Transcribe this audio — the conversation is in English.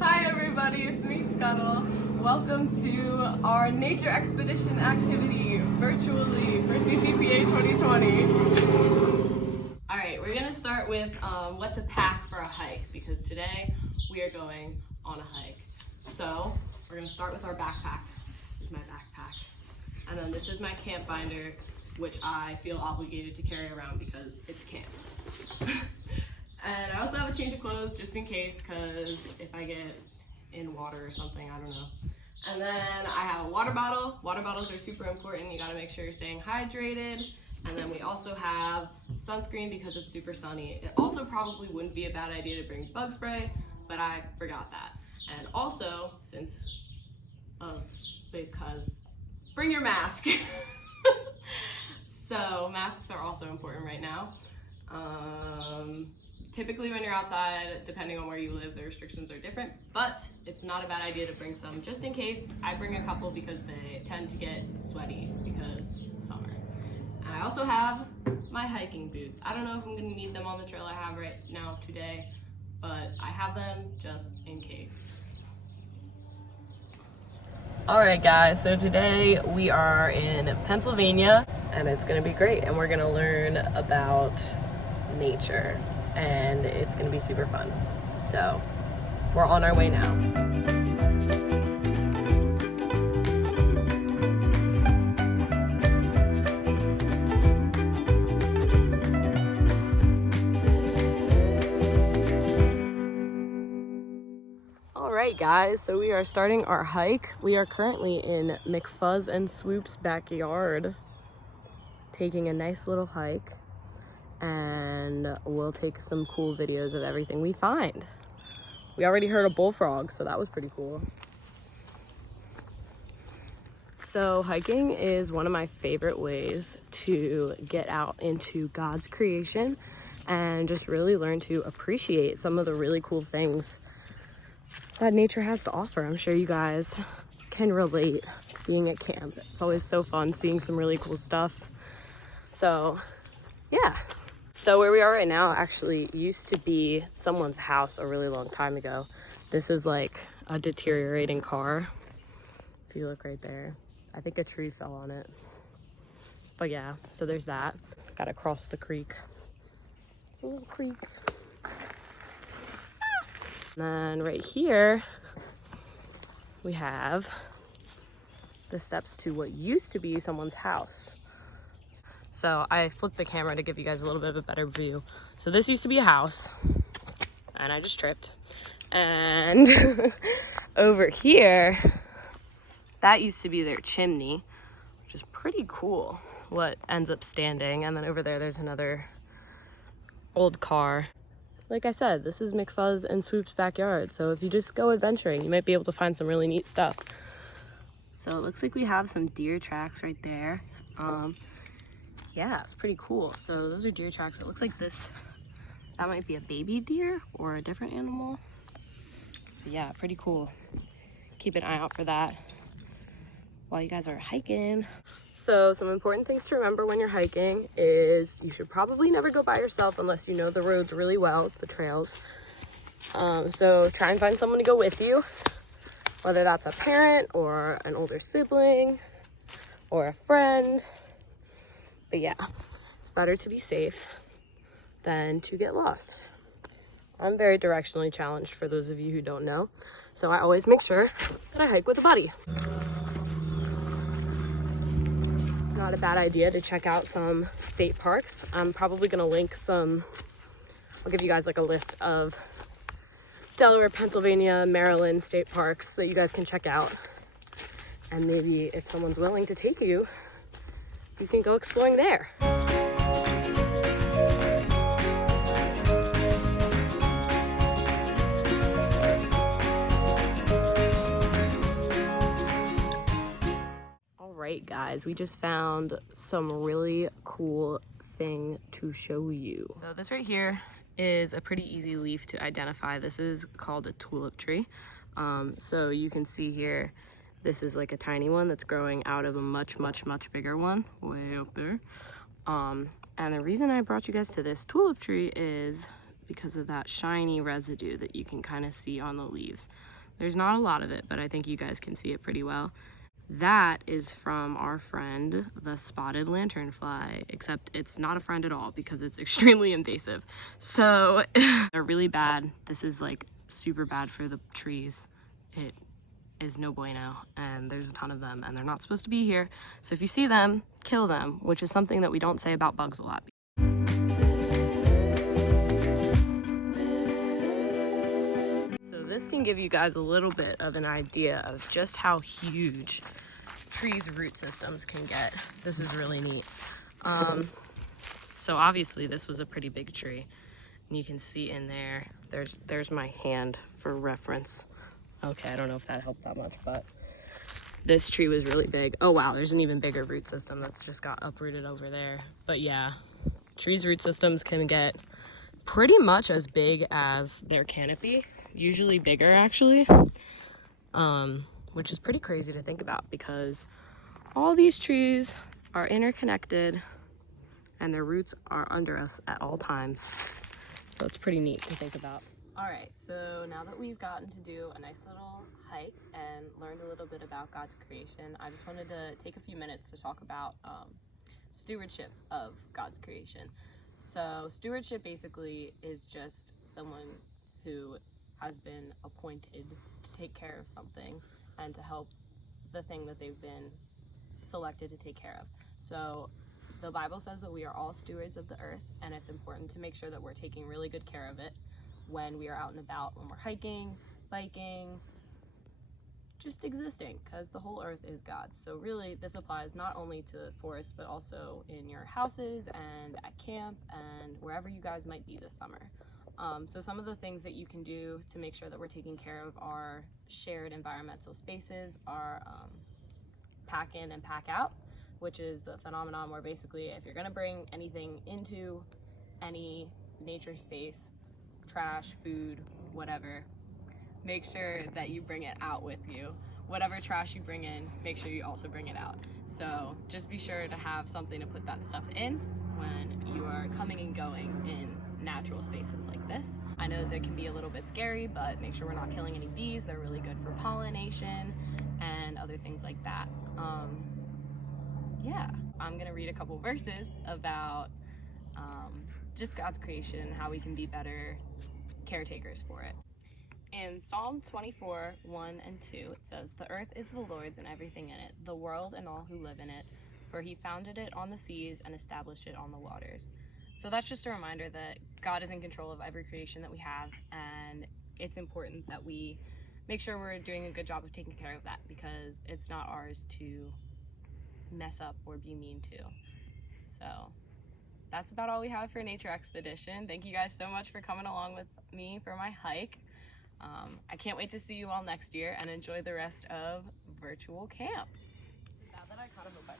Hi everybody, it's me, Scuttle. Welcome to our nature expedition activity virtually for CCPA 2020. Alright, we're going to start with what to pack for a hike because today we are going on a hike. So we're going to start with our backpack. This is my backpack. And then this is my camp binder, which I feel obligated to carry around because it's camp. And I also have a change of clothes just in case, because if I get in water or something, I don't know. And then I have a water bottle. Water bottles are super important. You gotta make sure you're staying hydrated. And then we also have sunscreen because it's super sunny. It also probably wouldn't be a bad idea to bring bug spray, but I forgot that. And also, because bring your mask. So masks are also important right now. Typically when you're outside, depending on where you live, the restrictions are different, but it's not a bad idea to bring some just in case. I bring a couple because they tend to get sweaty because summer. And I also have my hiking boots. I don't know if I'm gonna need them on the trail I have right now today, but I have them just in case. All right guys, so today we are in Pennsylvania and it's gonna be great and we're gonna learn about nature and it's gonna be super fun. So we're on our way now. All right guys, so we are starting our hike. We are currently in McFuzz and Swoop's backyard, taking a nice little hike. And we'll take some cool videos of everything we find. We already heard a bullfrog, so that was pretty cool. So hiking is one of my favorite ways to get out into God's creation and just really learn to appreciate some of the really cool things that nature has to offer. I'm sure you guys can relate being at camp. It's always so fun seeing some really cool stuff. So yeah. So where we are right now actually used to be someone's house a really long time ago. This is like a deteriorating car. If you look right there, I think a tree fell on it. But yeah, so there's that. Gotta cross the creek. It's a little creek. And then right here, we have the steps to what used to be someone's house. So I flipped the camera to give you guys a little bit of a better view. So this used to be a house and I just tripped. And over here, that used to be their chimney, which is pretty cool what ends up standing. And then over there, there's another old car. Like I said, this is McFuzz and Swoop's backyard. So if you just go adventuring, you might be able to find some really neat stuff. So it looks like we have some deer tracks right there. Yeah, it's pretty cool. So those are deer tracks. It looks like that might be a baby deer or a different animal. But yeah, pretty cool. Keep an eye out for that while you guys are hiking. So some important things to remember when you're hiking is you should probably never go by yourself unless you know the roads really well, the trails. So try and find someone to go with you, whether that's a parent or an older sibling or a friend. But yeah, it's better to be safe than to get lost. I'm very directionally challenged for those of you who don't know, so I always make sure that I hike with a buddy. It's not a bad idea to check out some state parks. I'm probably gonna link some, I'll give you guys like a list of Delaware, Pennsylvania, Maryland state parks that you guys can check out. And maybe if someone's willing to take you, you can go exploring there. All right, guys, we just found some really cool thing to show you. So this right here is a pretty easy leaf to identify. This is called a tulip tree. So you can see here, this is like a tiny one that's growing out of a much bigger one way up there. And the reason I brought you guys to this tulip tree is because of that shiny residue that you can kind of see on the leaves. There's not a lot of it, but I think you guys can see it pretty well. That is from our friend, the spotted lanternfly, except it's not a friend at all because it's extremely invasive. So they're really bad. This is like super bad for the trees. It is no bueno, and there's a ton of them, and they're not supposed to be here. So if you see them, kill them, which is something that we don't say about bugs a lot. This can give you guys a little bit of an idea of just how huge trees' root systems can get. This is really neat. So obviously this was a pretty big tree, and you can see in there, there's my hand for reference. Okay, I don't know if that helped that much, but this tree was really big. Oh wow, there's an even bigger root system that's just got uprooted over there. But yeah, trees' root systems can get pretty much as big as their canopy. Usually bigger actually, which is pretty crazy to think about because all these trees are interconnected and their roots are under us at all times. So it's pretty neat to think about. All right, so now that we've gotten to do a nice little hike and learned a little bit about God's creation, I just wanted to take a few minutes to talk about stewardship of God's creation. So stewardship basically is just someone who has been appointed to take care of something and to help the thing that they've been selected to take care of. So the Bible says that we are all stewards of the earth, and it's important to make sure that we're taking really good care of it when we are out and about, when we're hiking, biking, just existing, because the whole earth is God's. So really this applies not only to forests, but also in your houses and at camp and wherever you guys might be this summer. So some of the things that you can do to make sure that we're taking care of our shared environmental spaces are pack in and pack out, which is the phenomenon where basically if you're going to bring anything into any nature space, trash, food, whatever, make sure that you bring it out with you. Whatever trash you bring in, make sure you also bring it out. So just be sure to have something to put that stuff in when you are coming and going in natural spaces like this. I know that can be a little bit scary, but make sure we're not killing any bees. They're really good for pollination and other things like that. Yeah, I'm gonna read a couple verses about just God's creation, how we can be better caretakers for it. In Psalm 24, 1 and 2, it says, "The earth is the Lord's and everything in it, the world and all who live in it, for he founded it on the seas and established it on the waters." So that's just a reminder that God is in control of every creation that we have, and it's important that we make sure we're doing a good job of taking care of that, because it's not ours to mess up or be mean to. So that's about all we have for Nature Expedition. Thank you guys so much for coming along with me for my hike. I can't wait to see you all next year and enjoy the rest of virtual camp. Now that I kind of hope I